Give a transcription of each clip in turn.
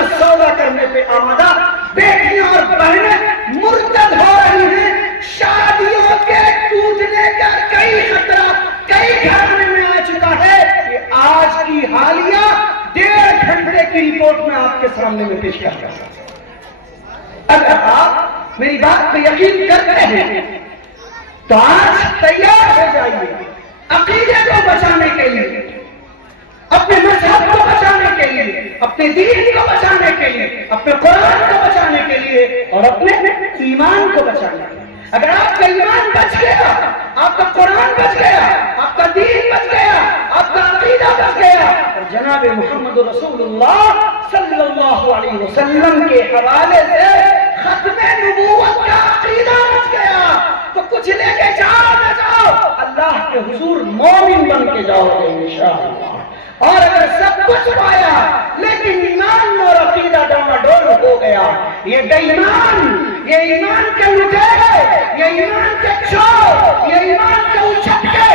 کا سودا کرنے پہ آمادہ، بیٹیاں اور بہنیں مرتد ہو رہی ہیں، شادیوں کے ٹوٹنے کا کئی خطرہ کئی گھرانے میں آ چکا ہے کہ آج کی حالیہ 1.5 گھنٹے کی رپورٹ میں آپ کے سامنے میں پیش کر رہا ہوں۔ اگر آپ میری بات پہ یقین کرتے ہیں تو آج تیار ہو جائیے عقیدے کو بچانے کے لیے، اپنے مذہب کو بچانے کے لیے، اپنے دین کو بچانے کے لیے، اپنے قرآن کو بچانے کے لیے اور اپنے ایمان کو بچانے کے لیے۔ اگر آپ کا ایمان بچ گیا، آپ کا قرآن بچ گیا، آپ کا دین بچ گیا، آپ کا عقیدہ بچ گیا اور جناب محمد رسول اللہ صلی اللہ علیہ وسلم کے حوالے سے ختم نبوت کا عقیدہ بچ گیا تو کچھ لے کے جاؤ نہ جاؤ، اللہ کے حضور مومن بن کے جاؤ گے انشاءاللہ۔ اور اگر سب کچھ پایا لیکن ایمان اور عقیدہ ڈاواڈول ہو گیا، یہ بے ایمان، یہ ایمان کے لٹیرے، یہ ایمان کے چور، یہ ایمان کے اچھٹ کے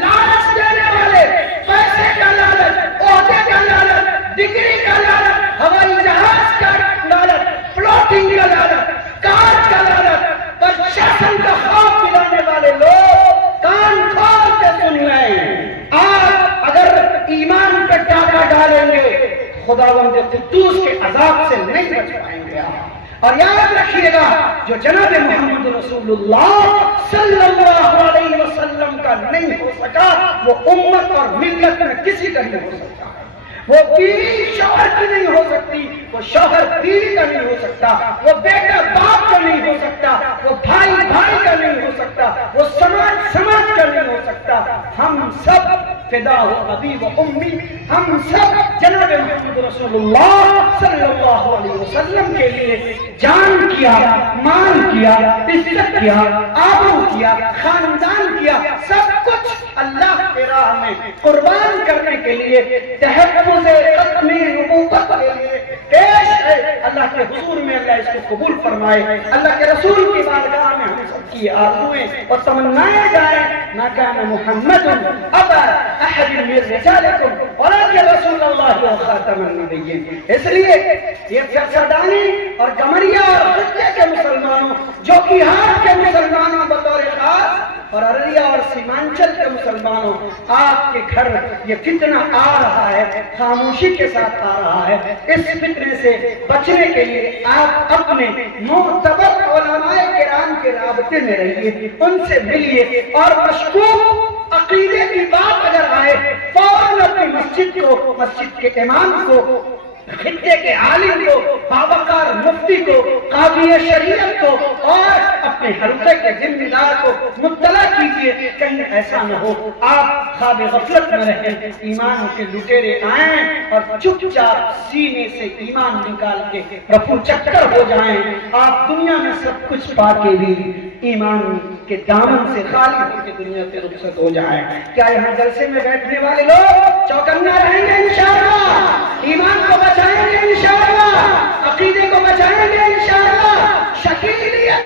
لالچ دینے والے، پیسے کا لالچ، عہدے کا لالچ، ڈگری کا لالچ، ہوائی جہاز کا لالچ، پلاٹنگ کا لالچ، کار کا لالچ، پرشاسن کا خوف دلانے والے لوگ کان کھول کے سن لیں۔ آپ اگر ایمان پہ ڈاکہ ڈالیں گے خداوند قدوس کے عذاب سے نہیں بچ پائیں گے آپ۔ اور یاد رکھیے گا جو جناب محمد رسول اللہ صلی اللہ علیہ وسلم کا نہیں ہو سکا وہ امت اور ملت میں کسی کا نہیں ہو سکتا۔ وہ بیوی شوہر کی نہیں ہو سکتی، وہ شوہر بیوی کا نہیں ہو سکتا، وہ بیٹا باپ کا نہیں ہو سکتا، وہ بھائی بھائی کا نہیں ہو سکتا، وہ سماج سماج کا نہیں ہو سکتا۔ ہم سب فدا ہو ابی و امی، ہم سب جناب محمد رسول اللہ صلی اللہ علیہ وسلم کے لیے جان کیا، مال کیا، عزت کیا، آبرو کیا، خاندان کیا، سب کچھ اللہ کے راہ میں قربان کرنے کے لیے، تحفظ ختم نبوت کے لیے پیش ہے۔ اللہ کے حضور میں اللہ اس کو قبول فرمائے، اللہ کے رسول کی بارگاہ میں ہم سب کی آرزویں اور تمنائیں جائیں۔ ما کان محمد ابا احد من رجالکم ولکن رسول اللہ وخاتم النبیین۔ اس لیے یہ سرسدانی اور گمریا اور خطے کے مسلمانوں، جوکیہار کے مسلمانوں بطور خاص اور ارریہ اور سیمانچل کے مسلمانوں، آپ کے گھر یہ فتنہ آ رہا ہے، خاموشی کے ساتھ آ رہا ہے۔ اس فتنے سے بچنے کے لیے آپ اپنے معتبر علماء کرام کے رابطے میں رہیے، ان سے ملیے اور مشکوک عقیدے کی بات اگر آئے فوراً اپنی مسجد کے امام کو، خطے کے عالم کو، باوقار مفتی کو، قاضی شریعت کو اور اپنے حلقے کے ذمہ دار کو مطلع کیجیے، کہیں ایسا نہ ہو آپ خواب غفلت میں رہیں، ایمان کے لٹیرے آئیں اور چپ چاپ سینے سے ایمان نکال کے رفو چکر ہو جائیں۔ آپ دنیا میں سب کچھ پا کے بھی ایمان کے دامن سے خالی ہو کے دنیا سے رخصت ہو جائیں۔ کیا یہاں جلسے میں بیٹھنے والے لوگ چوکنا رہیں گے انشاءاللہ؟ ایمان کو بچائیں گے انشاءاللہ، عقیدے کو بچائیں گے